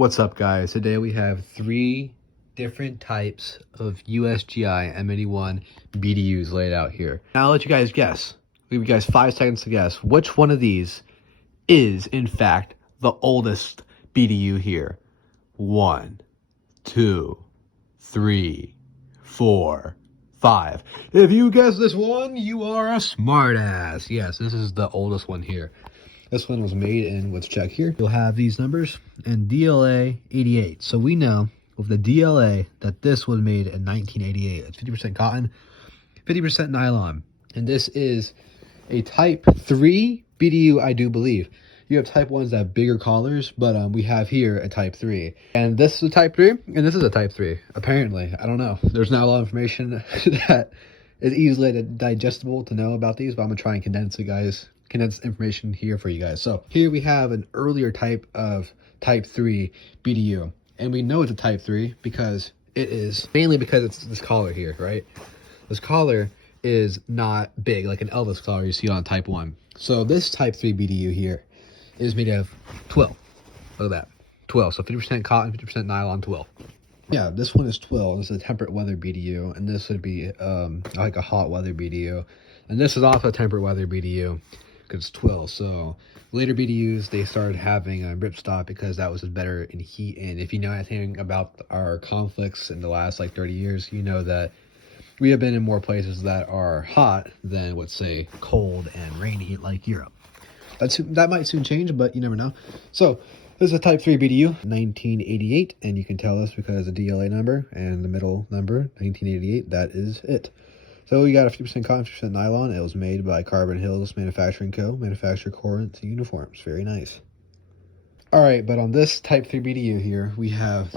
What's up, guys? Today we have 3 different types of USGI M81 BDUs laid out here. Now I'll let you guys guess. I'll give you guys 5 seconds to guess which one of these is, in fact, the oldest BDU here. 1, 2, 3, 4, 5. If you guess this one, you are a smartass. Yes, this is the oldest one here. This one was made in, let's check here. You'll have these numbers and DLA 88. So we know with the DLA that this was made in 1988. It's 50% cotton, 50% nylon. And this is a type 3 BDU, I do believe. You have type 1s that have bigger collars, but we have here a type 3. And this is a type 3, and this is a type 3. Apparently, I don't know. There's not a lot of information that is easily digestible to know about these, but I'm going to try and condense information here for you guys. So here we have an earlier type of type 3 BDU, and we know it's a type 3 because it is mainly because it's this collar here, right? This collar is not big like an Elvis collar you see on type 1. So this type 3 BDU here is made of 12. Look at that, 12. So 50% cotton, 50% nylon, 12. Yeah, this one is 12. This is a temperate weather BDU, and this would be like a hot weather BDU, and this is also a temperate weather BDU because it's 12. So later BDUs, they started having a ripstop because that was better in heat. And if you know anything about our conflicts in the last like 30 years, you know that we have been in more places that are hot than, let's say, cold and rainy like Europe. That might soon change, but you never know. So this is a type 3 BDU, 1988, and you can tell this because the DLA number and the middle number, 1988, that is it. So we got a 50% cotton, 50% nylon. It was made by Carbon Hills Manufacturing Co. Manufacturer Corinth Uniforms. Very nice. All right, but on this type 3 BDU here,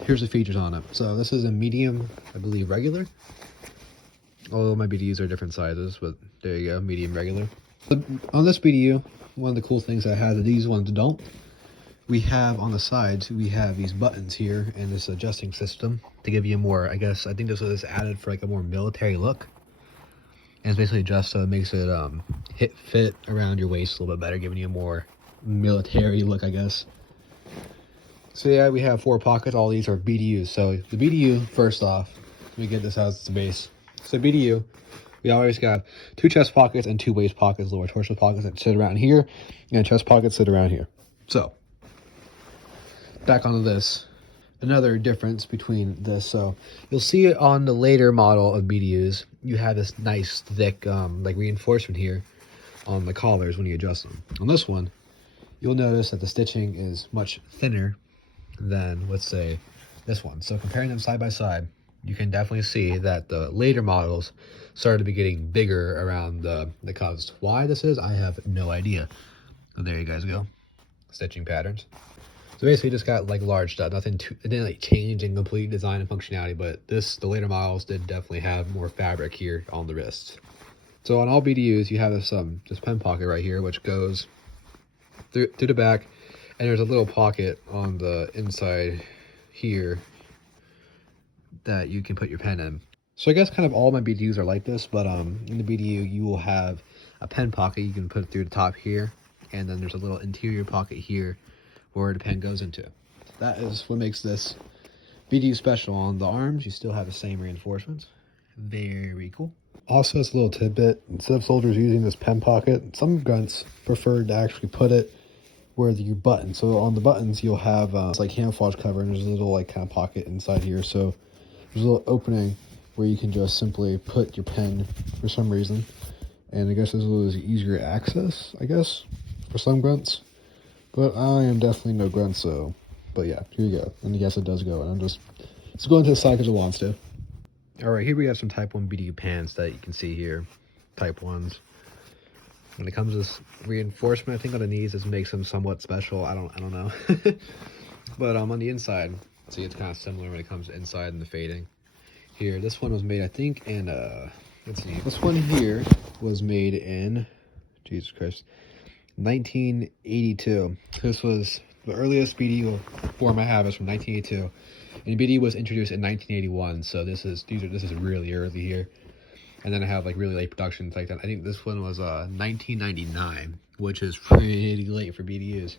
here's the features on it. So this is a medium, I believe, regular. Although my BDUs are different sizes, but there you go, medium regular. But on this BDU, one of the cool things that has that these ones don't, we have on the sides, we have these buttons here and this adjusting system to give you more, I think this was added for like a more military look. And it's basically just so it makes it fit around your waist a little bit better, giving you a more military look, I guess. So yeah, we have 4 pockets. All these are BDUs. So the BDU, first off, let me get this as the base. So BDU, we always got 2 chest pockets and 2 waist pockets, lower torso pockets that sit around here, and chest pockets sit around here. So back onto this. Another difference between this, so you'll see it on the later model of BDUs, you have this nice thick like reinforcement here on the collars when you adjust them. On this one, you'll notice that the stitching is much thinner than, let's say, this one. So comparing them side by side, you can definitely see that the later models started to be getting bigger around the cuffs. Why this is, I have no idea. So there you guys go, stitching patterns. So basically just got like large stuff, it didn't like change in complete design and functionality, but the later models did definitely have more fabric here on the wrists. So on all BDUs, you have this pen pocket right here, which goes through to the back, and there's a little pocket on the inside here that you can put your pen in. So I guess kind of all my BDUs are like this, but in the BDU, you will have a pen pocket you can put through the top here, and then there's a little interior pocket here where the pen goes into. That is what makes this BDU special. On the arms, you still have the same reinforcements. Very cool. Also, it's a little tidbit. Instead of soldiers using this pen pocket, some grunts preferred to actually put it where you button. So on the buttons, you'll have it's like camouflage cover, and there's a little like kind of pocket inside here. So there's a little opening where you can just simply put your pen for some reason. And I guess there's a little easier access, I guess, for some grunts. But I am definitely no grunt, so, but yeah, here you go. And yes, it does go, and it's going to the side because it wants to. All right, here we have some type 1 BDU pants that you can see here, type 1s. When it comes to this reinforcement, I think on the knees, this makes them somewhat special. I don't know. But on the inside, see, it's kind of similar when it comes to inside and the fading. Here, this one was made, I think, in, let's see, this one here was made in, Jesus Christ, 1982. This was the earliest BDU form I have is from 1982, and BDU was introduced in 1981. So this is really early here. And then I have like really late productions like that. I think this one was 1999, which is pretty late for BDUs.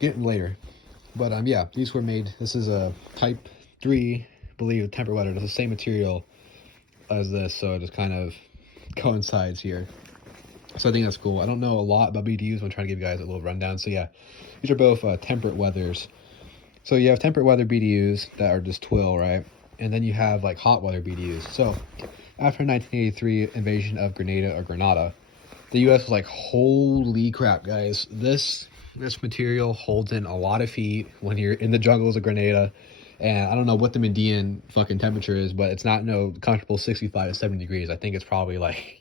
Getting later. But yeah, these were made. This is a Type 3, I believe, tempered weather. It's the same material as this, so it just kind of coincides here. So I think that's cool. I don't know a lot about BDUs. I'm trying to give you guys a little rundown. So yeah, these are both temperate weathers. So you have temperate weather BDUs that are just twill, right? And then you have like hot weather BDUs. So after 1983 invasion of Grenada, the U.S. was like, holy crap, guys. This material holds in a lot of heat when you're in the jungles of Grenada. And I don't know what the Median fucking temperature is, but it's not no comfortable 65 to 70 degrees. I think it's probably like,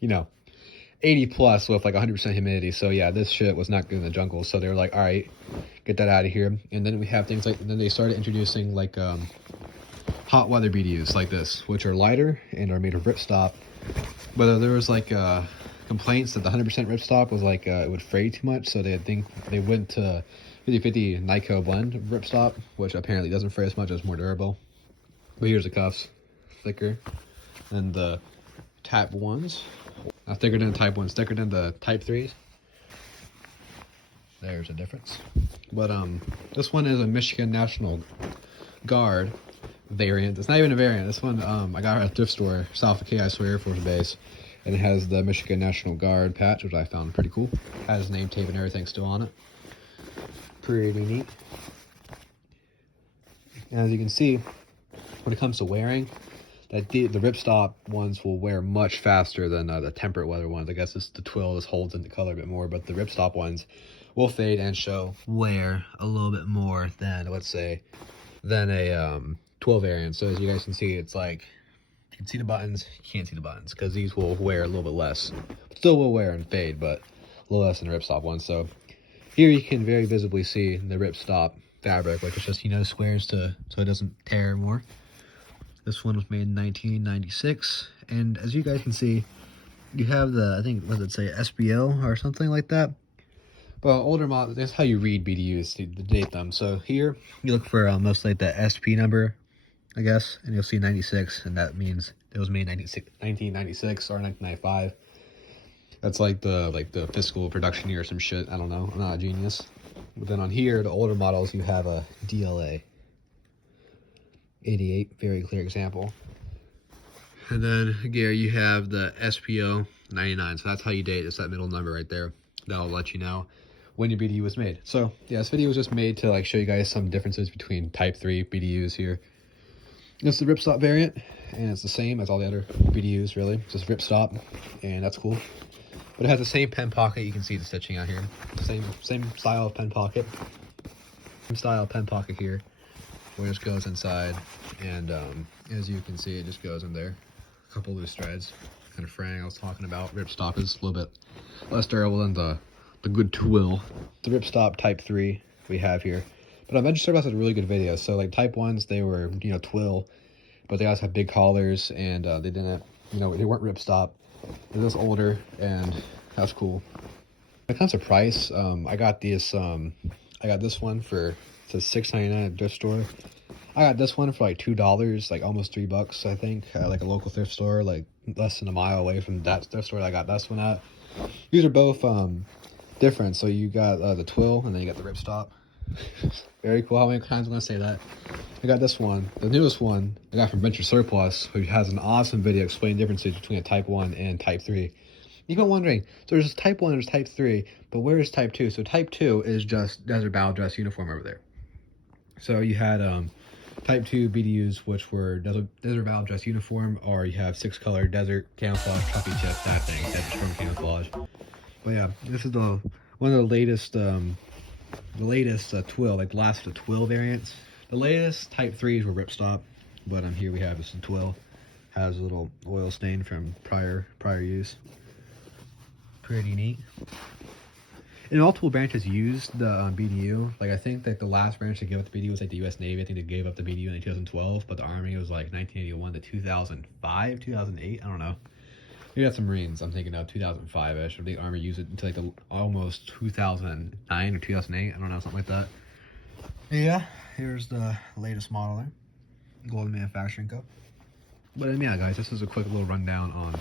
80 plus with like 100% humidity. So yeah, this shit was not good in the jungle. So they were like, all right, get that out of here. And then we have things like, then they started introducing like hot weather BDUs like this, which are lighter and are made of ripstop. But there was like complaints that the 100% ripstop was like it would fray too much. So they went to 50/50 Nyko blend ripstop, which apparently doesn't fray as much, it's more durable. But here's the cuffs, thicker than the Type 1s. Thicker than the Type 1s, thicker than the Type 3s. There's a difference. But this one is a Michigan National Guard variant. It's not even a variant. This one I got at a thrift store south of KI Air Force Base, and it has the Michigan National Guard patch, which I found pretty cool. Has name tape and everything still on it. Pretty neat. And as you can see, when it comes to wearing, that the ripstop ones will wear much faster than the temperate weather ones. I guess it's the twill just holds in the color a bit more, but the ripstop ones will fade and show wear a little bit more than, let's say, than a 12 variant. So as you guys can see, it's like, you can see the buttons, you can't see the buttons, because these will wear a little bit less. Still will wear and fade, but a little less than the ripstop ones. So here you can very visibly see the ripstop fabric, which is just, squares so it doesn't tear more. This one was made in 1996, and as you guys can see, you have the, I think, what does it say, SBO or something like that? But older models, that's how you read BDUs to date them. So here, you look for most like the SP number, I guess, and you'll see 96, and that means it was made in 1996 or 1995. That's like the fiscal production year or some shit. I don't know. I'm not a genius. But then on here, the older models, you have a DLA 88, very clear example. And then here you have the SPO 99. So that's how you date. It's that middle number right there. That'll let you know when your BDU was made. So yeah, this video was just made to like show you guys some differences between Type 3 BDUs here. It's the ripstop variant, and it's the same as all the other BDUs, really. It's just ripstop, and that's cool. But it has the same pen pocket. You can see the stitching out here. Same style of pen pocket. Same style of pen pocket here, where it just goes inside, and as you can see, it just goes in there. A couple loose threads, kind of fraying. I was talking about ripstop is a little bit less durable than the good twill. The ripstop Type 3 we have here. But I'm interested about a really good video. So like Type 1s, they were, twill, but they also have big collars, and they didn't, they weren't ripstop. It was older, and that's cool. When it comes to price, I got this one for, it's $6.99 at a thrift store. I got this one for like $2, like almost $3, I think, at like a local thrift store, like less than a mile away from that thrift store I got this one at. These are both different. So you got the twill, and then you got the ripstop. Very cool. How many times I'm gonna say that? I got this one, the newest one I got from Venture Surplus, who has an awesome video explaining differences between a Type 1 and Type 3. You've been wondering, so there's Type 1, there's Type 3, but where is Type 2? So Type 2 is just desert battle dress uniform over there. So you had Type 2 BDUs, which were desert battle dress uniform, or you have 6-color desert camouflage, truffy chip, that thing, desert storm camouflage. But yeah, this is one of the latest twill, like the last of the twill variants. The latest Type 3s were ripstop, but here we have this twill. Has a little oil stain from prior use. Pretty neat. And multiple branches used the BDU. Like I think that the last branch to give up the BDU was like the U.S. Navy. I think they gave up the BDU in 2012, but the Army was like 1981 to 2005, 2008. I don't know. We got some Marines. I'm thinking of 2005-ish. Or the Army used it until like almost 2009 or 2008. I don't know, something like that. Yeah, here's the latest model there. Golden Manufacturing Co. But yeah, guys, this is a quick little rundown on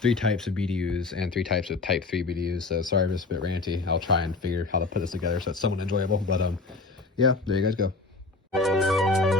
3 types of BDUs and 3 types of Type 3 BDUs. So sorry if it's a bit ranty. I'll try and figure how to put this together so it's somewhat enjoyable. But yeah, there you guys go.